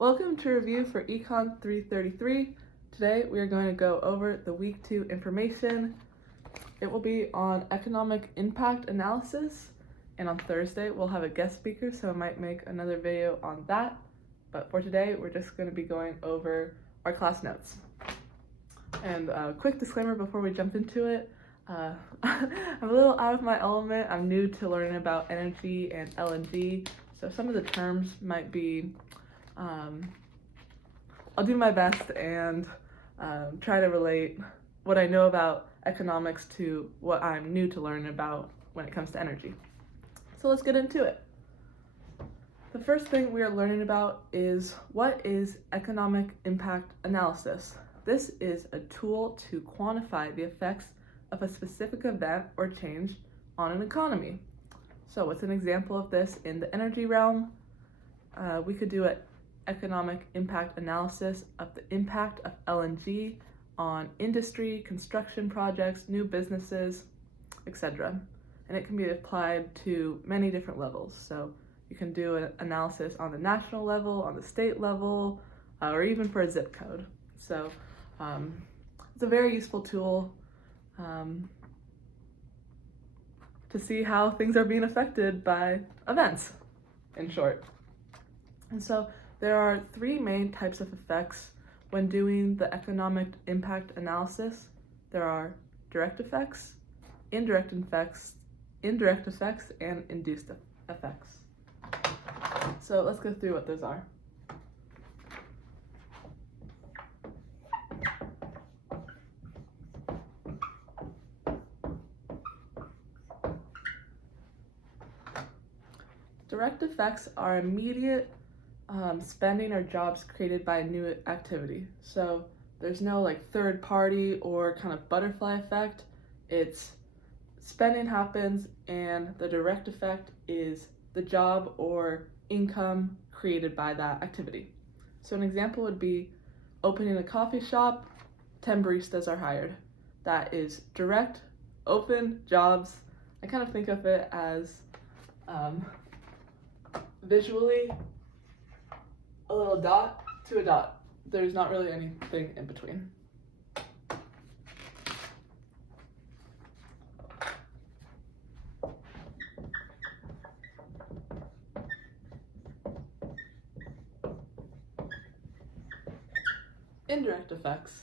Welcome to review for ECON 333. Today we are going to go over the week 2 information. It will be on economic impact analysis, and on Thursday we'll have a guest speaker, so I might make another video on that. But for today we're just going to be going over our class notes. And a quick disclaimer before we jump into it. I'm a little out of my element. I'm new to learning about energy and LNG, so some of the terms might be I'll do my best and try to relate what I know about economics to what I'm new to learn about when it comes to energy. So let's get into it. The first thing we are learning about is what is economic impact analysis. This is a tool to quantify the effects of a specific event or change on an economy. So what's an example of this in the energy realm? We could do an economic impact analysis of the impact of LNG on industry, construction projects, new businesses, etc. And it can be applied to many different levels. So you can do an analysis on the national level, on the state level, or even for a zip code. So it's a very useful tool to see how things are being affected by events, in short. And so there are three main types of effects when doing the economic impact analysis. There are direct effects, indirect effects, and induced effects. So let's go through what those are. Direct effects are immediate spending or jobs created by a new activity. So there's no like third party or kind of butterfly effect. It's spending happens and the direct effect is the job or income created by that activity. So an example would be opening a coffee shop, 10 baristas are hired. That is direct, open, jobs. I kind of think of it as visually a little dot to a dot. There's not really anything in between. Indirect effects.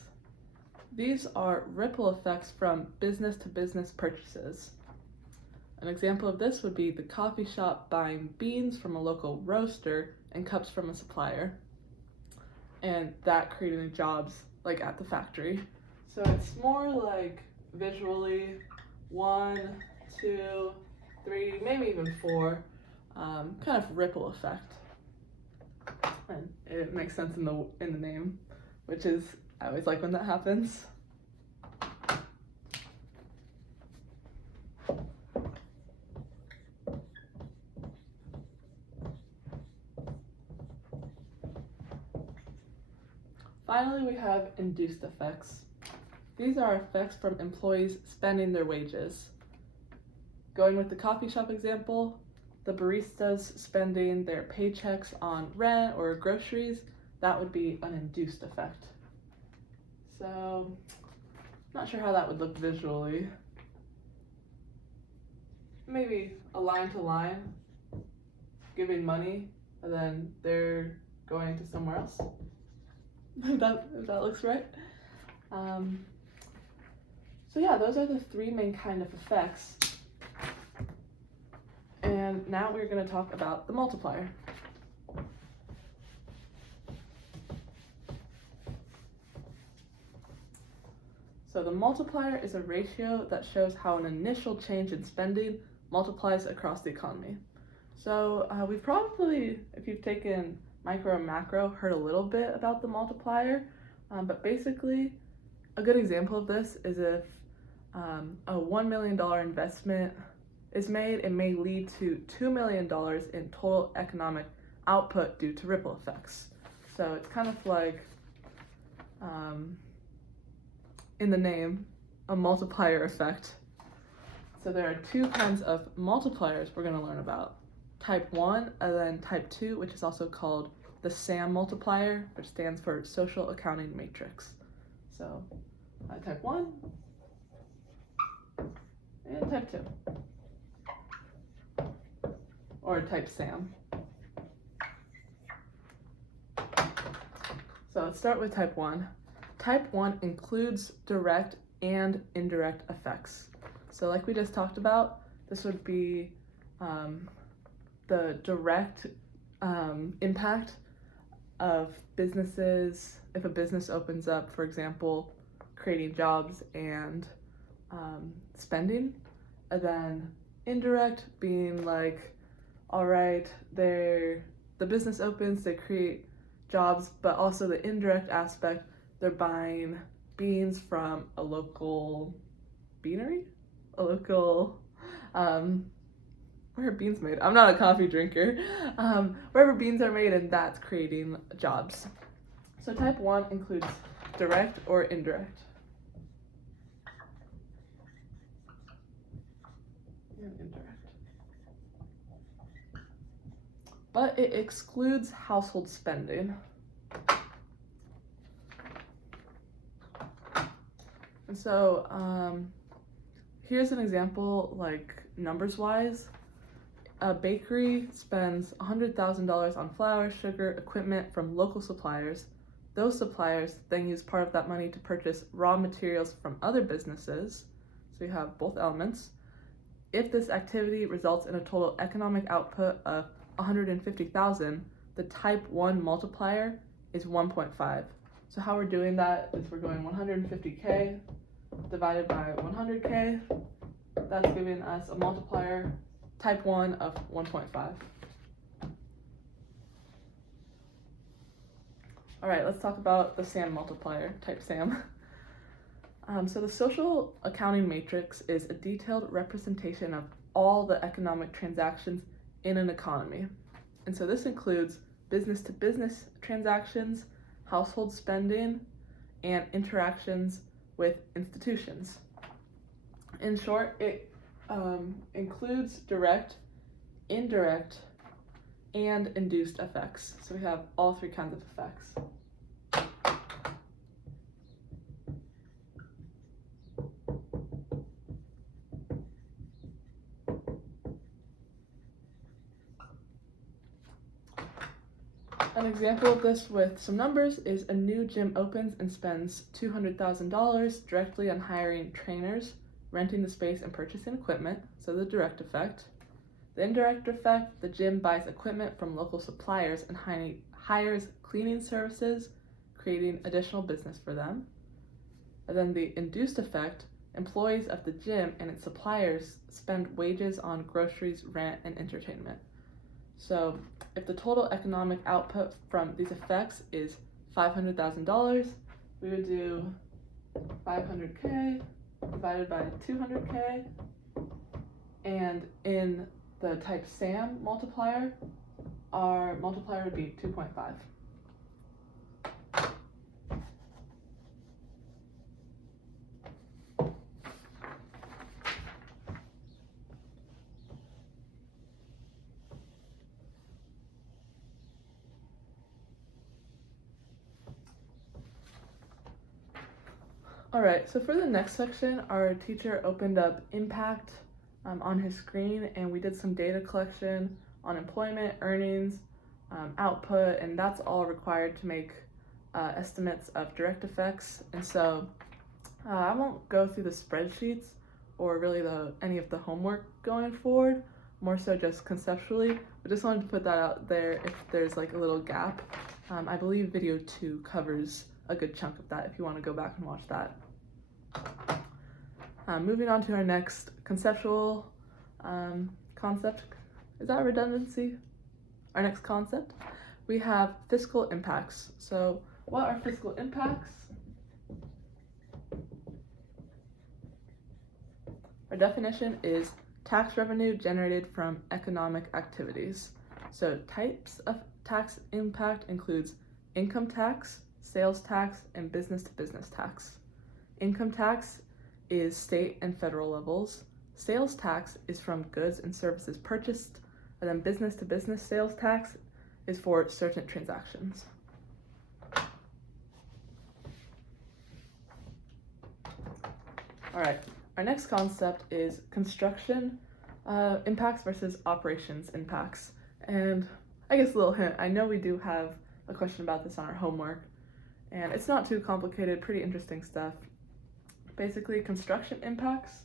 These are ripple effects from business to business purchases. An example of this would be the coffee shop buying beans from a local roaster and cups from a supplier, and that creating jobs like at the factory. So it's more like visually 1, 2, 3, maybe even 4, kind of ripple effect. And it makes sense in the name, which is, I always like when that happens. Finally, we have induced effects. These are effects from employees spending their wages. Going with the coffee shop example, the baristas spending their paychecks on rent or groceries, that would be an induced effect. So, not sure how that would look visually. Maybe a line to line, giving money, and then they're going to somewhere else. If that looks right. So yeah, those are the three main kind of effects. And now we're going to talk about the multiplier. So the multiplier is a ratio that shows how an initial change in spending multiplies across the economy. So we've probably, if you've taken micro and macro, heard a little bit about the multiplier, but basically a good example of this is if a $1 million investment is made, it may lead to $2 million in total economic output due to ripple effects. So it's kind of like, in the name, a multiplier effect. So there are two kinds of multipliers we're going to learn about. Type 1 and then type 2, which is also called the SAM multiplier, which stands for social accounting matrix. So type 1 and type 2, or type SAM. So let's start with type 1. Type 1 includes direct and indirect effects. So like we just talked about, this would be the direct impact of businesses. If a business opens up, for example, creating jobs and spending, and then indirect being like, all right, the business opens, they create jobs, but also the indirect aspect, they're buying beans from a local beanery, where are beans made? I'm not a coffee drinker. Wherever beans are made, and that's creating jobs. So type 1 includes direct or indirect. And indirect. But it excludes household spending. And so here's an example, like numbers-wise. A bakery spends $100,000 on flour, sugar, equipment from local suppliers. Those suppliers then use part of that money to purchase raw materials from other businesses. So you have both elements. If this activity results in a total economic output of $150,000, the type 1 multiplier is 1.5. So how we're doing that is we're going 150K divided by 100K. That's giving us a multiplier, type 1 of 1.5. All right, let's talk about the SAM multiplier, type SAM. So the social accounting matrix is a detailed representation of all the economic transactions in an economy. And so this includes business-to-business transactions, household spending, and interactions with institutions. In short, it includes direct, indirect, and induced effects. So we have all three kinds of effects. An example of this with some numbers is a new gym opens and spends $200,000 directly on hiring trainers, renting the space, and purchasing equipment, so the direct effect. The indirect effect, the gym buys equipment from local suppliers and hires cleaning services, creating additional business for them. And then the induced effect, employees of the gym and its suppliers spend wages on groceries, rent, and entertainment. So if the total economic output from these effects is $500,000, we would do 500K divided by 200K, and in the type SAM multiplier, our multiplier would be 2.5. All right, so for the next section, our teacher opened up impact on his screen, and we did some data collection on employment, earnings, output, and that's all required to make estimates of direct effects. And so I won't go through the spreadsheets or really any of the homework going forward, more so just conceptually, but just wanted to put that out there if there's like a little gap. I believe video 2 covers a good chunk of that if you want to go back and watch that. Moving on to our next conceptual concept. Is that a redundancy? Our next concept, we have fiscal impacts. So what are fiscal impacts? Our definition is tax revenue generated from economic activities. So types of tax impact includes income tax, sales tax, and business-to-business tax. Income tax is state and federal levels. Sales tax is from goods and services purchased, and then business-to-business sales tax is for certain transactions. All right, our next concept is construction impacts versus operations impacts. And I guess a little hint, I know we do have a question about this on our homework, and it's not too complicated, pretty interesting stuff. Basically, construction impacts.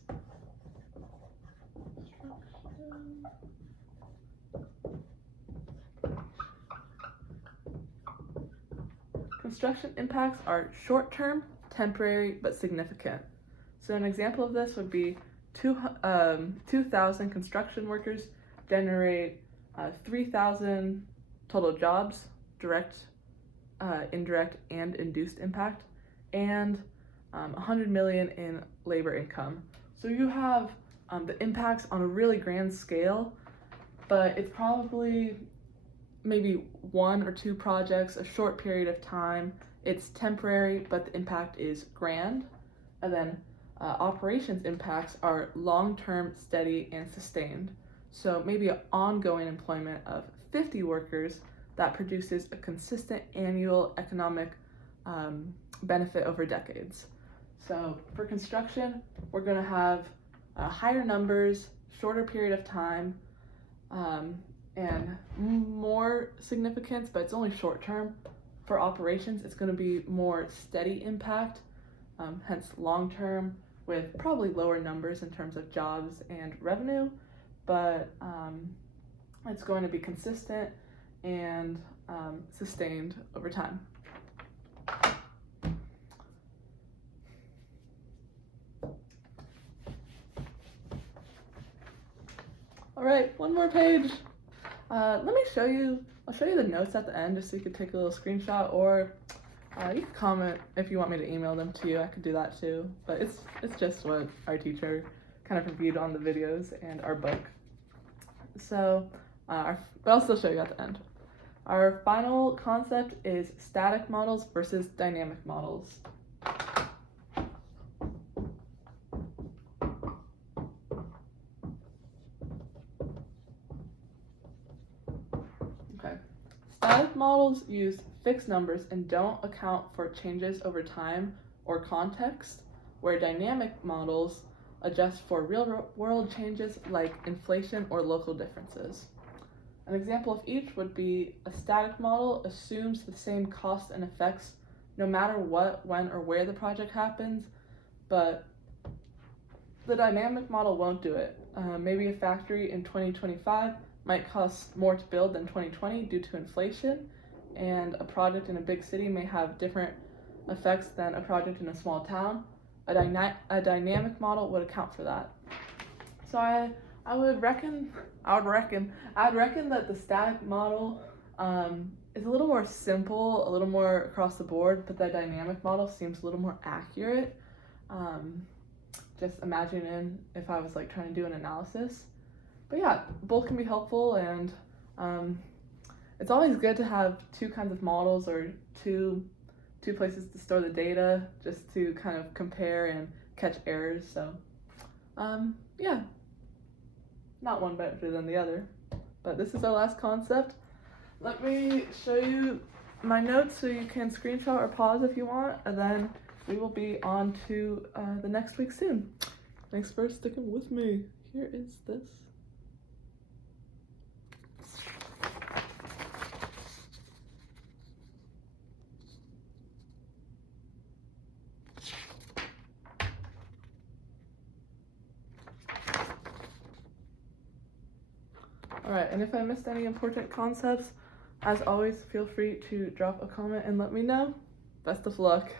Construction impacts are short-term, temporary, but significant. So an example of this would be 2,000 construction workers generate 3,000 total jobs, direct, indirect, and induced impact, and 100 million in labor income. So you have the impacts on a really grand scale, but it's probably maybe 1 or 2 projects, a short period of time. It's temporary, but the impact is grand. And then operations impacts are long-term, steady, and sustained. So maybe an ongoing employment of 50 workers that produces a consistent annual economic benefit over decades. So for construction, we're going to have higher numbers, shorter period of time, and more significance, but it's only short term. For operations, it's going to be more steady impact, hence long term, with probably lower numbers in terms of jobs and revenue, but it's going to be consistent and sustained over time. All right, one more page. Let me show you, I'll show you the notes at the end just so you could take a little screenshot, or you can comment if you want me to email them to you. I could do that too, but it's just what our teacher kind of reviewed on the videos and our book. So, but I'll still show you at the end. Our final concept is static models versus dynamic models. Okay. Static models use fixed numbers and don't account for changes over time or context, where dynamic models adjust for real-world changes like inflation or local differences. An example of each would be a static model assumes the same costs and effects no matter what, when, or where the project happens, but the dynamic model won't do it. Maybe a factory in 2025 might cost more to build than 2020 due to inflation, and a project in a big city may have different effects than a project in a small town. A dynamic model would account for that. So I'd reckon that the static model is a little more simple, a little more across the board, but the dynamic model seems a little more accurate. Just imagining if I was like trying to do an analysis. But yeah, both can be helpful, and it's always good to have 2 kinds of models or two places to store the data just to kind of compare and catch errors. So yeah, not one better than the other. But this is our last concept. Let me show you my notes so you can screenshot or pause if you want, and then we will be on to the next week soon. Thanks for sticking with me. Here is this. Alright, and if I missed any important concepts, as always, feel free to drop a comment and let me know. Best of luck.